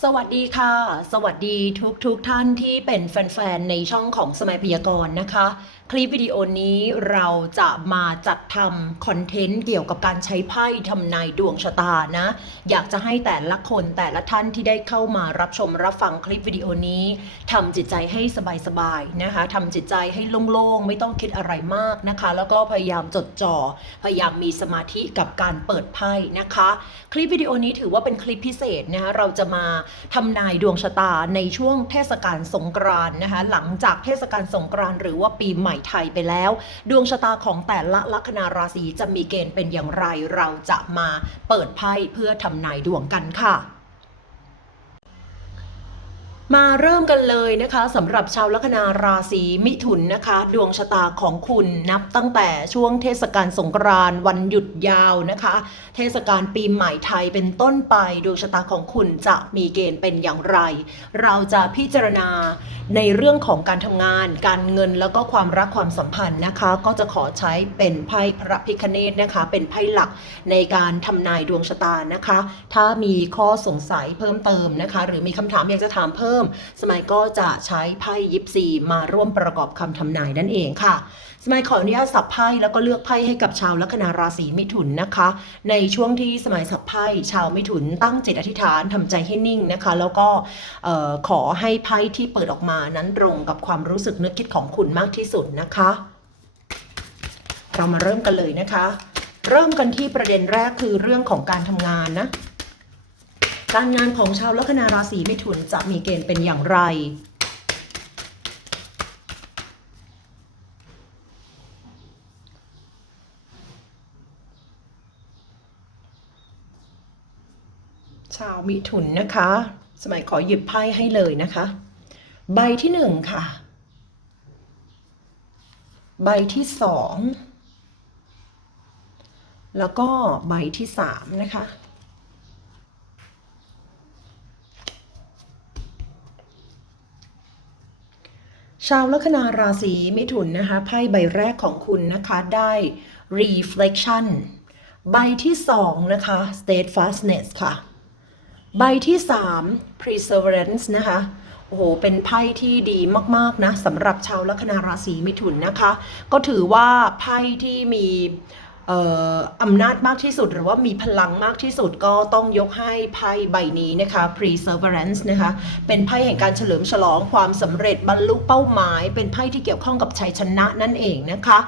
สวัสดีค่ะ สวัสดีทุกทุกท่านที่เป็นแฟนๆ ในช่องของสมัยพยากรณ์นะคะ คลิปวิดีโอนี้เราจะมาจัดทำคอนเทนต์เกี่ยวกับการใช้ไพ่ทำนายดวงชะตานะ อยากจะให้แต่ละคนแต่ละท่านที่ได้เข้ามารับชมรับฟังคลิปวิดีโอนี้ทำจิตใจให้สบายๆนะคะทำจิตใจให้โล่งๆ ไม่ต้องคิดอะไรมากนะคะ แล้วก็พยายามจดจ่อ พยายามมีสมาธิกับการเปิดไพ่นะคะ คลิปวิดีโอนี้ถือว่าเป็นคลิปพิเศษนะคะเราจะมาทำนายดวงชะตาในช่วงเทศกาลสงกรานต์นะคะหลังจากเทศกาลสงกรานต์หรือว่าปีใหม่ไทยไปแล้ว ดวงชะตาของแต่ละลัคนาราศีจะมีเกณฑ์เป็นอย่างไร เราจะมาเปิดไพ่เพื่อทำนายดวงกันค่ะ มาเริ่มกันเลยนะคะสำหรับชาวลัคนาราศีมิถุนนะคะ ดวงชะตาของคุณนับตั้งแต่ช่วงเทศกาลสงกรานต์วันหยุดยาวนะคะ เทศกาลปีใหม่ไทยเป็นต้นไป ดวงชะตาของคุณจะมีเกณฑ์เป็นอย่างไร เราจะพิจารณาในเรื่องของการทำงาน การเงินแล้วก็ความรักความสัมพันธ์นะคะ ก็จะขอใช้เป็นไพ่พระพิคเนตนะคะ เป็นไพ่หลักในการทำนายดวงชะตานะคะ ถ้ามีข้อสงสัยเพิ่มเติมนะคะ หรือมีคำถามอยากจะถามเพิ่มสมัยก็จะใช้ไพ่ยิปซีมาร่วมประกอบคำทำนายนั่นเองค่ะ สมัยขออนุญาตสับไพ่แล้วก็เลือกไพ่ให้กับชาวลัคนาราศีมิถุนนะคะ ในช่วงที่สมัยสับไพ่ชาวมิถุนตั้งจิตอธิษฐานทำใจให้นิ่งนะคะ แล้วก็ขอให้ไพ่ที่เปิดออกมานั้นตรงกับความรู้สึกนึกคิดของคุณมากที่สุดนะคะ เรามาเริ่มกันเลยนะคะ เริ่มกันที่ประเด็นแรกคือเรื่องของการทำงานนะ การงานของชาวลัคนาราศีมิถุนจะมีเกณฑ์เป็นอย่างไร ชาวมิถุนนะคะ สมัยขอหยิบไพ่ให้เลยนะคะ ใบที่หนึ่งค่ะ ใบที่สอง แล้วก็ใบที่สามนะคะาวลัคนาราศีมิถุนนะคะไพ่ใบแรกของคุณนะคะได้ reflection ใบที่สองนะคะ steadfastness ค่ะ ใบที่3 perseverance นะคะโอ้โห เป็นไพ่ที่ดีมาก ๆ นะสำหรับชาวลัคนาราศีมิถุนนะคะ ก็ถือว่าไพ่ที่มี อำนาจมากที่สุดหรือว่ามีพลังมากที่สุดก็ต้องยกให้ไพ่ใบนี้นะคะ perseverance นะคะ เป็นไพ่แห่งการเฉลิมฉลองความสำเร็จบรรลุเป้าหมาย เป็นไพ่ที่เกี่ยวข้องกับชัยชนะนั่นเองนะคะ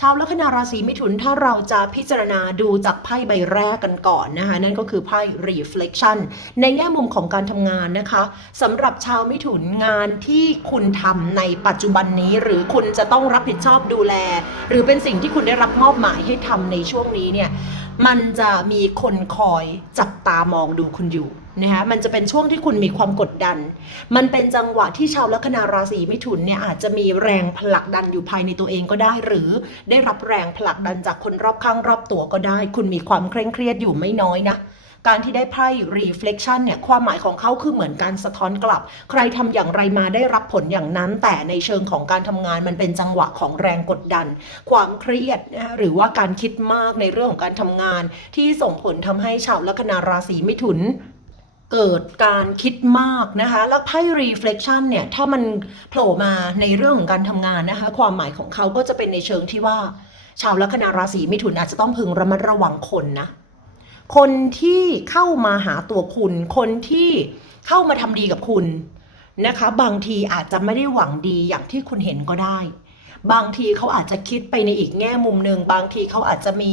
ชาวลัคนาราศีมิถุนถ้าเราจะพิจารณาดูจากไพ่ใบแรกกันก่อนนะคะ นั่นก็คือไพ่ reflection ในแง่มุมของการทำงานนะคะสำหรับชาวมิถุนงานที่คุณทำในปัจจุบันนี้ หรือคุณจะต้องรับผิดชอบดูแล หรือเป็นสิ่งที่คุณได้รับมอบหมายให้ทำในช่วงนี้เนี่ยมันจะมีคนคอยจับตามองดูคุณอยู่นะคะมันจะเป็นช่วงที่คุณมีความกดดัน มันเป็นจังหวะที่ชาวลัคนาราศีมิถุนเนี่ยอาจจะมีแรงผลักดันอยู่ภายในตัวเองก็ได้ หรือได้รับแรงผลักดันจากคนรอบข้างรอบตัวก็ได้ คุณมีความเคร่งเครียดอยู่ไม่น้อยนะ การที่ได้ไพ่ reflection เนี่ยความหมายของเขาคือเหมือนการสะท้อนกลับ ใครทำอย่างไรมาได้รับผลอย่างนั้น แต่ในเชิงของการทำงานมันเป็นจังหวะของแรงกดดัน ความเครียดนะหรือว่าการคิดมากในเรื่องของการทำงาน ที่ส่งผลทำให้ชาวลัคนาราศีมิถุนเกิดการคิดมากนะคะ แล้วไพ่ reflection เนี่ย ถ้ามันโผล่มาในเรื่องของการทำงานนะคะ ความหมายของเขาก็จะเป็นในเชิงที่ว่า ชาวลัคนาราศีมิถุนอาจจะต้องพึงระมัดระวังคนนะ คนที่เข้ามาหาตัวคุณ คนที่เข้ามาทำดีกับคุณนะคะ บางทีอาจจะไม่ได้หวังดีอย่างที่คุณเห็นก็ได้ บางทีเขาอาจจะคิดไปในอีกแง่มุมหนึ่งบางทีเขาอาจจะมี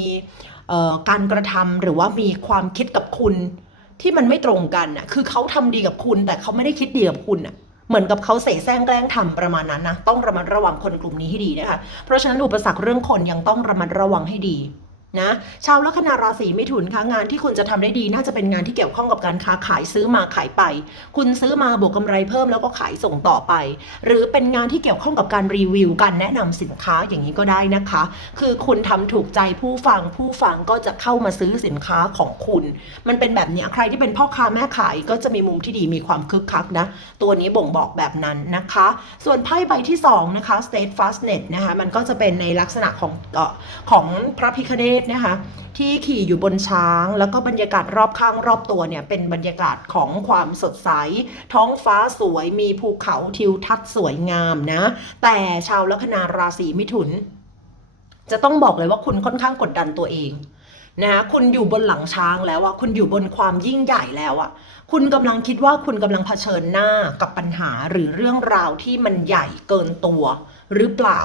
การกระทำหรือว่ามีความคิดกับคุณที่มันไม่ตรงกันน่ะ คือเขาทำดีกับคุณ แต่เขาไม่ได้คิดดีกับคุณน่ะ เหมือนกับเขาเสแสร้งแกล้งทำประมาณนั้นนะ ต้องระมัดระวังคนกลุ่มนี้ให้ดีนะคะ เพราะฉะนั้นอุปสรรคเรื่องคนยังต้องระมัดระวังให้ดี นะชาวลัคนาราศีมิถุนคะงานที่คุณจะทำได้ดีน่าจะเป็นงานที่เกี่ยวข้องกับการค้าขายซื้อมาขายไป คุณซื้อมาบวกกำไรเพิ่มแล้วก็ขายส่งต่อไป หรือเป็นงานที่เกี่ยวข้องกับการรีวิวการแนะนำสินค้าอย่างนี้ก็ได้นะคะ คือคุณทำถูกใจผู้ฟังผู้ฟังก็จะเข้ามาซื้อสินค้าของคุณ มันเป็นแบบนี้ใครที่เป็นพ่อค้าแม่ขายก็จะมีมุมที่ดีมีความคึกคักนะตัวนี้บ่งบอกแบบนั้นนะคะ ส่วนไพ่ใบที่2นะคะ state fastnet นะคะมันก็จะเป็นในลักษณะของออของพระพิคเนตศนะคะที่ขี่อยู่บนช้าง แล้วก็บรรยากาศรอบข้างรอบตัวเนี่ยเป็นบรรยากาศของความสดใส ท้องฟ้าสวยมีภูเขาทิวทัศน์สวยงามนะ แต่ชาวลัคนาราศีมิถุน จะต้องบอกเลยว่าคุณค่อนข้างกดดันตัวเองนะคุณอยู่บนหลังช้างแล้วอะคุณอยู่บนความยิ่งใหญ่แล้วอะคุณกำลังคิดว่าคุณกำลังเผชิญหน้ากับปัญหาหรือเรื่องราวที่มันใหญ่เกินตัวหรือเปล่า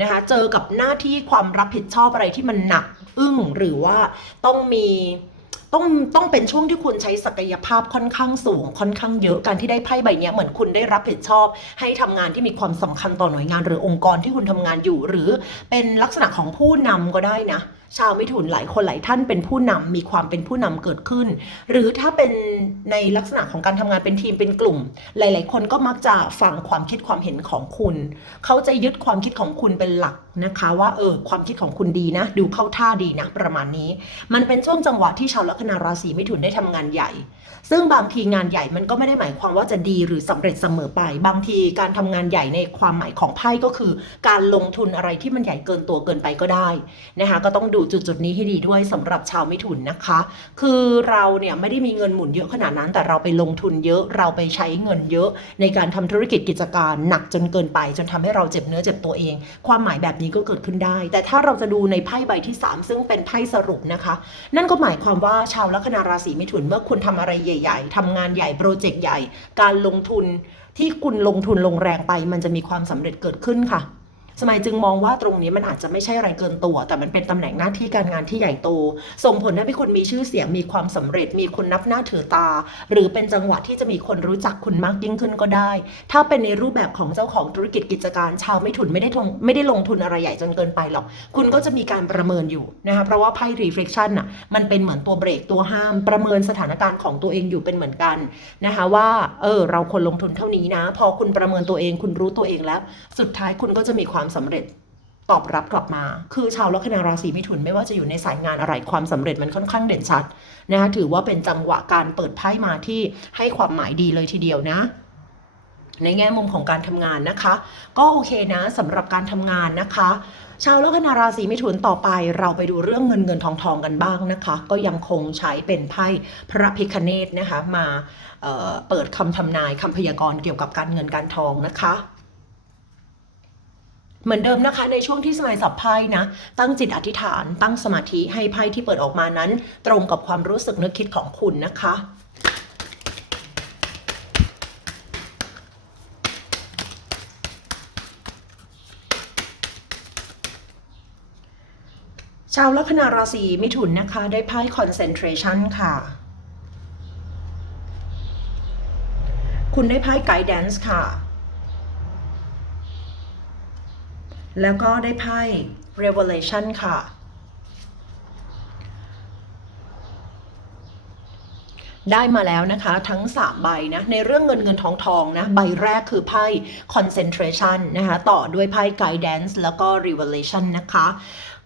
นะคะเจอกับหน้าที่ความรับผิดชอบอะไรที่มันหนักอึ้งหรือว่าต้องมีต้องต้องเป็นช่วงที่คุณใช้ศักยภาพค่อนข้างสูงค่อนข้างเยอะการที่ได้ไพ่ใบนี้เหมือนคุณได้รับผิดชอบ ให้ทำงานที่มีความสำคัญต่อหน่วยงาน หรือองค์กรที่คุณทำงานอยู่ หรือเป็นลักษณะของผู้นำก็ได้นะ ชาวมิถุนหลายคนหลายท่านเป็นผู้นำมีความเป็นผู้นำเกิดขึ้น หรือถ้าเป็นในลักษณะของการทำงานเป็นทีมเป็นกลุ่ม หลาย ๆ คนก็มักจะฟังความคิดความเห็นของคุณ เขาจะยึดความคิดของคุณเป็นหลักนะคะว่าเออความคิดของคุณดีนะ ดูเข้าท่าดีนะประมาณนี้ มันเป็นช่วงจังหวะที่ชาวลัคนาราศีมิถุนได้ทำงานใหญ่ ซึ่งบางทีงานใหญ่มันก็ไม่ได้หมายความว่าจะดีหรือสำเร็จเสมอไป บางทีการทำงานใหญ่ในความหมายของไพ่ก็คือ การลงทุนอะไรที่มันใหญ่เกินตัวเกินไปก็ได้นะคะก็ต้องดูจุดจุดๆนี้ให้ดีด้วยสำหรับชาวมิถุนนะคะ คือเราเนี่ยไม่ได้มีเงินหมุนเยอะขนาดนั้น แต่เราไปลงทุนเยอะเราไปใช้เงินเยอะ ในการทำธุรกิจกิจการหนักจนเกินไป จนทำให้เราเจ็บเนื้อเจ็บตัวเอง ความหมายแบบนี้ก็เกิดขึ้นได้ แต่ถ้าเราจะดูในไพ่ใบที่ 3 ซึ่งเป็นไพ่สรุปนะคะ นั่นก็หมายความว่าชาวลัคนาราศีมิถุนเมื่อคุณทำอะไรใหญ่ ๆทำงานใหญ่โปรเจกต์ใหญ่ การลงทุนที่คุณลงทุนลงแรงไป มันจะมีความสำเร็จเกิดขึ้นค่ะ สมัยจึงมองว่าตรงนี้มันอาจจะไม่ใช่อะไรเกินตัว แต่มันเป็นตำแหน่งหน้าที่การงานที่ใหญ่โต ส่งผลให้คุณมีชื่อเสียงมีความสำเร็จ มีคนนับหน้าถือตา หรือเป็นจังหวะที่จะมีคนรู้จักคุณมากยิ่งขึ้นก็ได้ ถ้าเป็นในรูปแบบของเจ้าของธุรกิจกิจการชาวไม่ถุนไม่ได้ทงไม่ได้ลงทุนอะไรใหญ่จนเกินไปหรอก คุณก็จะมีการประเมินอยู่นะคะเพราะว่าไพ่ reflection น่ะมันเป็นเหมือนตัวเบรกตัวห้าม ประเมินสถานการณ์ของตัวเองอยู่เป็นเหมือนกันนะคะว่าเออเราควรลงทุนเท่านี้นะ พอคุณประเมินตัวเอง คุณรู้ตัวเองแล้ว สุดท้ายคุณก็จะมีความความสำเร็จตอบรับกลับมา คือชาวลัคนาราศีมิถุนไม่ว่าจะอยู่ในสายงานอะไรความสำเร็จมันค่อนข้างเด่นชัดนะคะถือว่าเป็นจังหวะการเปิดไพ่มาที่ให้ความหมายดีเลยทีเดียวนะในแง่มุมของการทำงานนะคะ ก็โอเคนะสำหรับการทำงานนะคะ ชาวลัคนาราศีมิถุนต่อไป เราไปดูเรื่องเงินเงินทองทองกันบ้างนะคะ ก็ยังคงใช้เป็นไพ่พระพิคเนตนะคะมาเเปิดคำทำนายคำพยากรณ์เกี่ยวกับการเงินการทองนะคะ เหมือนเดิมนะคะในช่วงที่สมัยสับไพ่นะ ตั้งจิตอธิษฐาน ตั้งสมาธิให้ไพ่ที่เปิดออกมานั้น ตรงกับความรู้สึกนึกคิดของคุณนะคะชาวลัคนาราศีมิถุนนะคะ ได้ไพ่ concentration ค่ะ คุณได้ไพ่ guidance ค่ะ แล้วก็ได้ไพ่ revelation ค่ะ ได้มาแล้วนะคะ ทั้ง 3 ใบนะ ในเรื่องเงินเงินทองทองนะ ใบแรกคือไพ่ concentration นะคะ ต่อด้วยไพ่ guidance แล้วก็ revelation นะคะ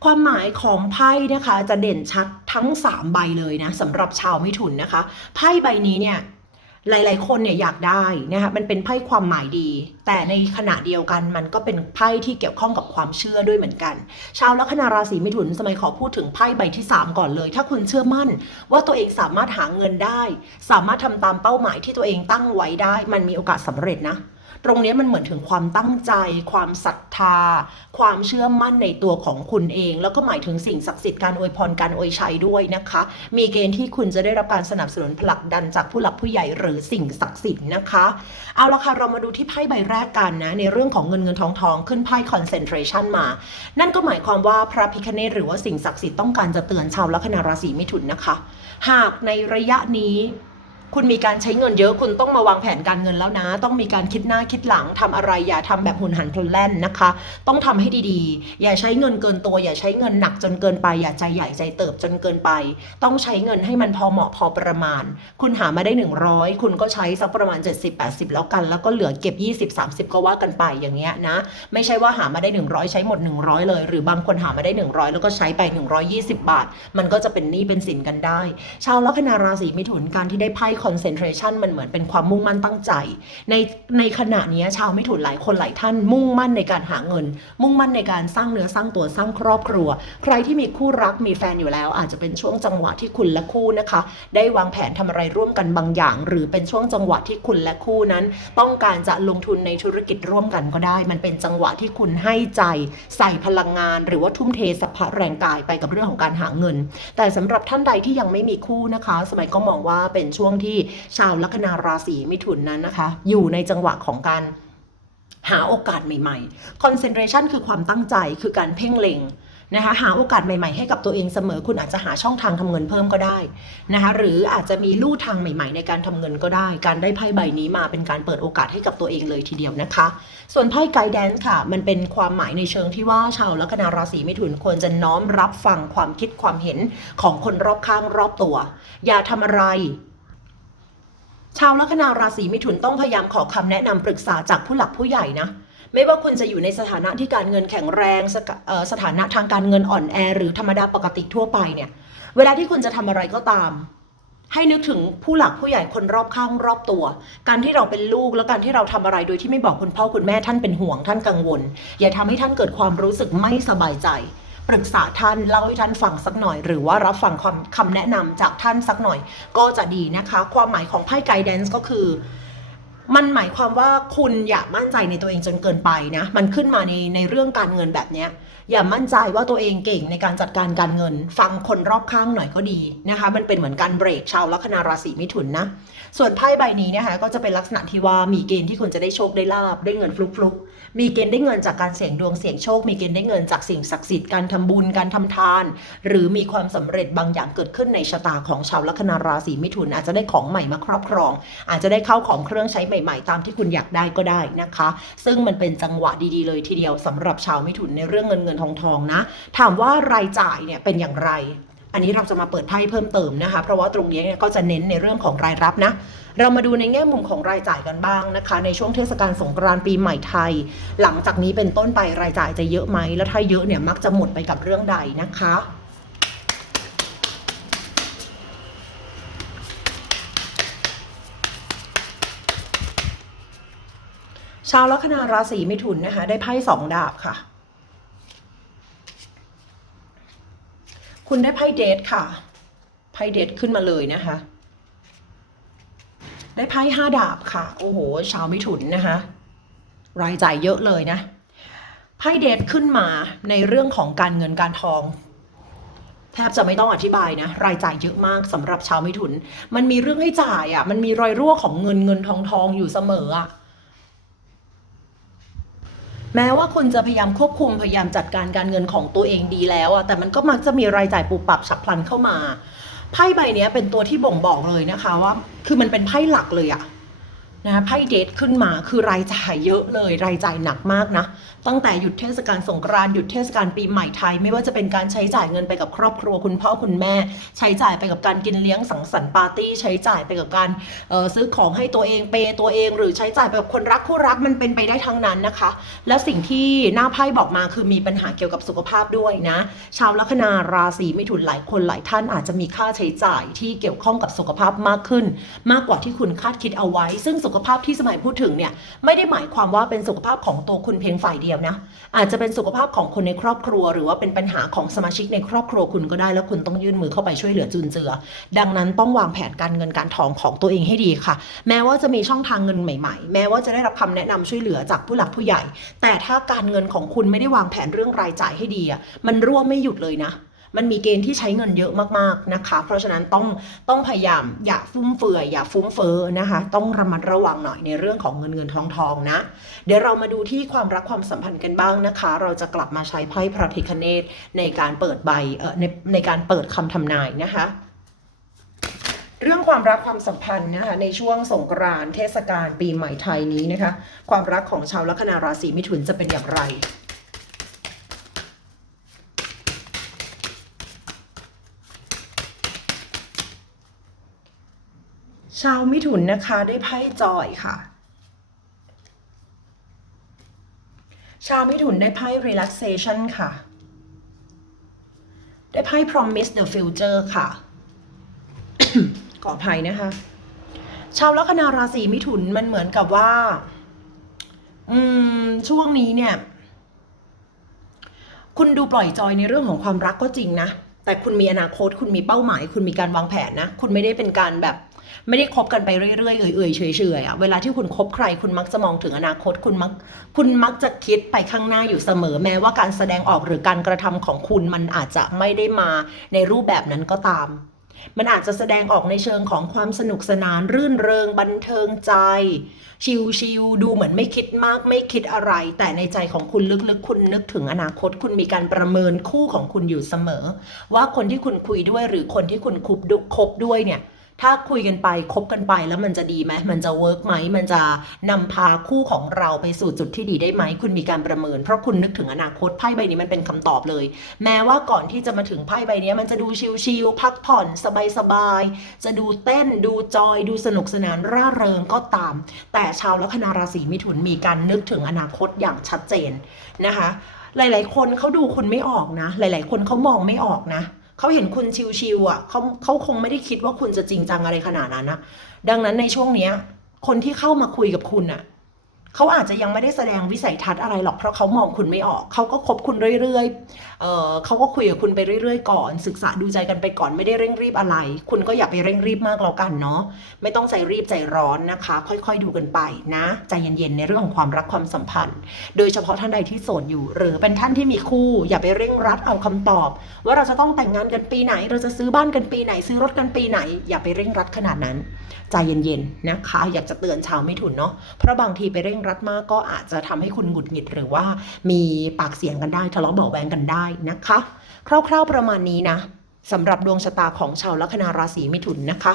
ความหมายของไพ่นะคะ จะเด่นชัดทั้ง 3 ใบเลยนะสำหรับชาวมิถุนนะคะ ไพ่ใบนี้เนี่ย หลาย ๆ คนเนี่ยอยากได้นะคะมันเป็นไพ่ความหมายดี แต่ในขณะเดียวกันมันก็เป็นไพ่ที่เกี่ยวข้องกับความเชื่อด้วยเหมือนกัน ชาวลัคนาราศีมิถุนสมัยขอพูดถึงไพ่ใบที่ 3 ก่อนเลย ถ้าคุณเชื่อมั่น ว่าตัวเองสามารถหาเงินได้ สามารถทำตามเป้าหมายที่ตัวเองตั้งไว้ได้ มันมีโอกาสสำเร็จนะ ตรงนี้มันเหมือนถึงความตั้งใจ ความศรัทธา ความเชื่อมั่นในตัวของคุณเอง แล้วก็หมายถึงสิ่งศักดิ์สิทธิ์การอวยพรการอวยชัยด้วยนะคะ มีเกณฑ์ที่คุณจะได้รับการสนับสนุนผลักดันจากผู้หลักผู้ใหญ่หรือสิ่งศักดิ์สิทธิ์นะคะเอาละค่ะเรามาดูที่ไพ่ใบแรกกันนะในเรื่องของเงินเงินทองทองขึ้นไพ่ concentration มา นั่นก็หมายความว่าพระพิคเนตหรือว่าสิ่งศักดิ์สิทธิ์ต้องการจะเตือนชาวลัคนาราศีมิถุนนะคะ หากในระยะนี้ คุณมีการใช้เงินเยอะคุณต้องมาวางแผนการเงินแล้วนะ ต้องมีการคิดหน้าคิดหลังทำอะไรอย่าทำแบบหุนหันพลนแล่นนะคะ ต้องทำให้ดีๆ อย่าใช้เงินเกินตัว อย่าใช้เงินหนักจนเกินไป อย่าใจใหญ่ใจเติบจนเกินไป ต้องใช้เงินให้มันพอเหมาะพอประมาณ คุณหามาได้ 100 คุณก็ใช้สักประมาณ 70-80 แล้วกัน แล้วก็เหลือเก็บ 20-30 ก็ว่ากันไปอย่างเงี้ยนะ ไม่ใช่ว่าหามาได้ 100 ใช้หมด 100 เลย หรือบางคนหามาได้ 100 แล้วก็ใช้ไป 120 บาท มันก็จะเป็นหนี้เป็นสินกันได้ ชาวลัคนาราศีมิถุนการที่ได้ไพ่ concentration มันเหมือนเป็นความมุ่งมั่นตั้งใจ ในในขณะนี้ชาวไม่ถุนหลายคนหลายท่านมุ่งมั่นในการหาเงิน มุ่งมั่นในการสร้างเนื้อสร้างตัวสร้างครอบครัว ใครที่มีคู่รักมีแฟนอยู่แล้ว อาจจะเป็นช่วงจังหวะที่คุณและคู่นะคะ ได้วางแผนทำอะไรร่วมกันบางอย่าง หรือเป็นช่วงจังหวะที่คุณและคู่นั้น ต้องการจะลงทุนในธุรกิจร่วมกันก็ได้ มันเป็นจังหวะที่คุณให้ใจใส่พลังงาน หรือว่าทุ่มเทสรรพะแรงกายไปกับเรื่องของการหาเงิน แต่สำหรับท่านใดที่ยังไม่มีคู่นะคะ สมัยก็มองว่าเป็นช่วงที่ชาวลัคนาราศีมิถุนนั้นนะคะ อยู่ในจังหวะของการหาโอกาสใหม่ๆ concentration คือความตั้งใจคือการเพ่งเล็งนะคะหาโอกาสใหม่ๆให้กับตัวเองเสมอคุณอาจจะหาช่องทางทำเงินเพิ่มก็ได้นะคะหรืออาจจะมีลู่ทางใหม่ ๆ ในการทำเงินก็ได้ การได้ไพ่ใบนี้มาเป็นการเปิดโอกาสให้กับตัวเองเลยทีเดียวนะคะ ส่วนไพ่ไกด์แดนซ์ค่ะ มันเป็นความหมายในเชิงที่ว่าชาวลัคนาราศีมิถุนควรจะน้อมรับฟังความคิดความเห็นของคนรอบข้างรอบตัว อย่าทำอะไร ชาวลัคนาราศีมิถุนต้องพยายามขอคำแนะนำปรึกษาจากผู้หลักผู้ใหญ่นะไม่ว่าคุณจะอยู่ในสถานะที่การเงินแข็งแรงสสถานะทางการเงินอ่อนแอ หรือธรรมดาปกติทั่วไปเนี่ยเวลาที่คุณจะทำอะไรก็ตาม ให้นึกถึงผู้หลักผู้ใหญ่คนรอบข้างรอบตัว การที่เราเป็นลูกและการที่เราทำอะไรโดยที่ไม่บอกคุณพ่อคุณแม่ท่านเป็นห่วงท่านกังวล อย่าทำให้ท่านเกิดความรู้สึกไม่สบายใจ ปรึกษาท่านเล่าให้ท่านฟังสักหน่อย หรือว่ารับฟังความคำแนะนำจากท่านสักหน่อย ก็จะดีนะคะ ความหมายของไพ่ไกด์แดนซ์ก็คือ มันหมายความว่าคุณอย่ามั่นใจในตัวเองจนเกินไปนะ มันขึ้นมาในในเรื่องการเงินแบบเนี้ย อย่ามั่นใจว่าตัวเองเก่งในการจัดการการเงิน ฟังคนรอบข้างหน่อยก็ดีนะคะ มันเป็นเหมือนการเบรกชาวลัคนาราศีมิถุนนะ ส่วนไพ่ใบนี้นะคะก็จะเป็นลักษณะที่ว่ามีเกณฑ์ที่คุณจะได้โชคได้ลาบได้เงินฟลุกๆ มีเกณฑ์ได้เงินจากการเสี่ยงดวงเสี่ยงโชค มีเกณฑ์ได้เงินจากสิ่งศักดิ์สิทธิ์การทำบุญการทำทาน หรือมีความสำเร็จบางอย่างเกิดขึ้นในชะตาของชาวลัคนาราศีมิถุน อาจจะได้ของใหม่มาครอบครอง อาจจะได้เข้าของเครื่องใช้ใหม่ ๆ ตามที่คุณอยากได้ก็ได้นะคะ ซึ่งมันเป็นจังหวะดีๆเลยทีเดียวสำหรับชาวมิถุนในเรื่องเงินเงินทองทองนะ ถามว่ารายจ่ายเนี่ยเป็นอย่างไร อันนี้เราจะมาเปิดไพ่เพิ่มเติมนะคะ เพราะว่าตรงนี้เนี่ยก็จะเน้นในเรื่องของรายรับนะเรามาดูในแง่มุมของรายจ่ายกันบ้างนะคะ ในช่วงเทศกาลสงกรานต์ปีใหม่ไทย หลังจากนี้เป็นต้นไปรายจ่ายจะเยอะไหมแล้วถ้าเยอะเนี่ยมักจะหมดไปกับเรื่องใดนะคะ ชาวลัคนาราศีมิถุนนะคะ ได้ไพ่สองดาบค่ะ คุณได้ไพ่เดทค่ะ ไพ่เดทขึ้นมาเลยนะคะ ได้ไพ่ห้าดาบค่ะ โอ้โห ชาวมิถุนนะคะ รายจ่ายเยอะเลยนะ ไพ่เดทขึ้นมาในเรื่องของการเงินการทองแทบจะไม่ต้องอธิบายนะ รายจ่ายเยอะมากสำหรับชาวมิถุน มันมีเรื่องให้จ่ายอะ่ะ มันมีรอยรั่วของเงินเงินทองทองอยู่เสมออะ แม้ว่าคุณจะพยายามควบคุมพยายามจัดการการเงินของตัวเองดีแล้วอะแต่มันก็มักจะมีรายจ่ายปูปรับฉับพลันเข้ามาไพ่ใบนี้เป็นตัวที่บ่งบอกเลยนะคะว่า คือมันเป็นไพ่หลักเลยอะ นะไพ่เดทขึ้นมาคือรายจ่ายเยอะเลย รายจ่ายหนักมากนะ ตั้งแต่หยุดเทศกาลสงกรานต์หยุดเทศกาลปีใหม่ไทย ไม่ว่าจะเป็นการใช้จ่ายเงินไปกับครอบครัวคุณพ่อคุณแม่ ใช้จ่ายไปกับการกินเลี้ยงสังสรรค์ปาร์ตี้ใช้จ่ายไปกับการซื้อของให้ตัวเองเปย์ตัวเอง หรือใช้จ่ายไปกับคนรักคู่รักมันเป็นไปได้ทั้งนั้นนะคะ และสิ่งที่หน้าไพ่บอกมาคือมีปัญหาเกี่ยวกับสุขภาพด้วยนะ ชาวลัคนาราศีมิถุนหลายคนหลายท่านอาจจะมีค่าใช้จ่ายที่เกี่ยวข้องกับสุขภาพมากขึ้น มากกว่าที่คุณคาดคิดเอาไว้ ซึ่งสุขภาพที่สมัยพูดถึงเนี่ยไม่ได้หมายความว่าเป็นสุขภาพของตัวคุณเพียงฝ่ายเดียวนะอาจจะเป็นสุขภาพของคนในครอบครัว หรือว่าเป็นปัญหาของสมาชิกในครอบครัวคุณก็ได้แล้วคุณต้องยื่นมือเข้าไปช่วยเหลือจุนเจือ ดังนั้นต้องวางแผนการเงินการทองของตัวเองให้ดีค่ะ แม้ว่าจะมีช่องทางเงินใหม่ๆ แม้ว่าจะได้รับคำแนะนำช่วยเหลือจากผู้หลักผู้ใหญ่ แต่ถ้าการเงินของคุณไม่ได้วางแผนเรื่องรายจ่ายให้ดีอะมันรั่วไม่หยุดเลยนะ มันมีเกณฑ์ที่ใช้เงินเยอะมากๆนะคะ เพราะฉะนั้นต้องต้องพยายามอย่าฟุ่มเฟือยอย่าฟุ้งเฟ้อนะคะ ต้องระมัดระวังหน่อยในเรื่องของเงินเงินทองทองนะ เดี๋ยวเรามาดูที่ความรักความสัมพันธ์กันบ้างนะคะ เราจะกลับมาใช้ไพ่พระพิคเนตในการเปิดใบเอ่อในในการเปิดคำทำนายนะคะเรื่องความรักความสัมพันธ์นะคะในช่วงสงกรานต์เทศกาลปีใหม่ไทยนี้นะคะ ความรักของชาวลัคนาราศีมิถุนจะเป็นอย่างไร ชาวมิถุนนะคะได้ไพ่จอยค่ะ ชาวมิถุนได้ไพ่ relaxation ค่ะ ได้ไพ่ promise the future ค่ะ ขออภัยนะคะ ชาวลัคนาราศีมิถุนมันเหมือนกับว่า อืม ช่วงนี้เนี่ย คุณดูปล่อยจอยในเรื่องของความรักก็จริงนะ แต่คุณมีอนาคต คุณมีเป้าหมาย คุณมีการวางแผนนะ คุณไม่ได้เป็นการแบบ ไม่ได้คบกันไปเรื่อยๆเอื่อยๆเฉยๆอะเวลาที่คุณคบใครคุณมักจะมองถึงอนาคตคุณมักคุณมักจะคิดไปข้างหน้าอยู่เสมอแม้ว่าการแสดงออกหรือการกระทำของคุณมันอาจจะไม่ได้มาในรูปแบบนั้นก็ตาม มันอาจจะแสดงออกในเชิงของความสนุกสนานรื่นเริงบันเทิงใจ ชิลๆดูเหมือนไม่คิดมากไม่คิดอะไร แต่ในใจของคุณลึกๆ คุณนึกถึงอนาคต คุณมีการประเมินคู่ของคุณอยู่เสมอ ว่าคนที่คุณคุยด้วยหรือคนที่คุณคบด้วยเนี่ย ถ้าคุยกันไปคบกันไปแล้วมันจะดีไหมมันจะเวิร์กไหมมันจะนำพาคู่ของเราไปสู่จุดที่ดีได้ไหม คุณมีการประเมิน เพราะคุณนึกถึงอนาคตไพ่ใบนี้มันเป็นคำตอบเลย แม้ว่าก่อนที่จะมาถึงไพ่ใบนี้มันจะดูชิลๆพักผ่อนสบายๆจะดูเต้นดูจอย ดูสนุกสนานร่าเริงก็ตาม แต่ชาวลัคนาราศีมิถุนมีการนึกถึงอนาคตอย่างชัดเจนนะคะ หลาย ๆ คนเขาดูคุณไม่ออกนะ หลาย ๆ คนเขามองไม่ออกนะ เขาเห็นคุณชิวๆอะเขาเขาคงไม่ได้คิดว่าคุณจะจริงจังอะไรขนาดนั้นนะดังนั้นในช่วงเนี้ย คนที่เข้ามาคุยกับคุณอะ เขาอาจจะยังไม่ได้แสดงวิสัยทัศน์อะไรหรอกเพราะเขามองคุณไม่ออก เขาก็คบคุณเรื่อยๆเออเขาก็คุยกับคุณไปเรื่อยๆ ก่อน ศึกษาดูใจกันไปก่อนไม่ได้เร่งรีบอะไร คุณก็อย่าไปเร่งรีบมากแล้วกันเนาะไม่ต้องใจรีบใจร้อนนะคะ ค่อยๆดูกันไปนะ ใจเย็นๆในเรื่องของความรักความสัมพันธ์ โดยเฉพาะท่านใดที่โสดอยู่ หรือเป็นท่านที่มีคู่ อย่าไปเร่งรัดเอาคำตอบ ว่าเราจะต้องแต่งงานกันปีไหน เราจะซื้อบ้านกันปีไหน ซื้อรถกันปีไหน อย่าไปเร่งรัดขนาดนั้น ใจเย็นๆนะคะ อยากจะเตือนชาวไม่ถุนเนาะเพราะบางทีไปเร่งรัดมากก็อาจจะทำให้คุณหงุดหงิดหรือว่ามีปากเสียงกันได้ทะเลาะเบาะแวงกันได้นะคะ คร่าวๆประมาณนี้นะ สำหรับดวงชะตาของชาวลัคนาราศีมิถุนนะคะ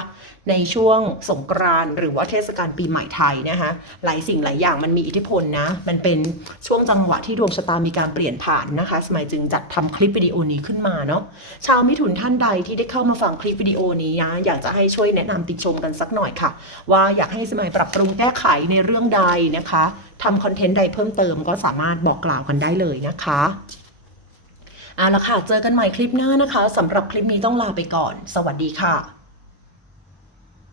ในช่วงสงกรานต์หรือว่าเทศกาลปีใหม่ไทยนะคะ หลายสิ่งหลายอย่างมันมีอิทธิพลนะ มันเป็นช่วงจังหวะที่ดวงชะตามีการเปลี่ยนผ่านนะคะ สมัยจึงจัดทำคลิปวิดีโอนี้ขึ้นมาเนาะชาวมิถุนท่านใดที่ได้เข้ามาฟังคลิปวิดีโอนี้นะอยากจะให้ช่วยแนะนำติชมกันสักหน่อยค่ะ ว่าอยากให้สมัยปรับปรุงแก้ไขในเรื่องใดนะคะทำคอนเทนต์ใดเพิ่มเติมก็สามารถบอกกล่าวกันได้เลยนะคะ เอาละค่ะ เจอกันใหม่คลิปหน้านะคะสำหรับคลิปนี้ต้องลาไปก่อน สวัสดีค่ะ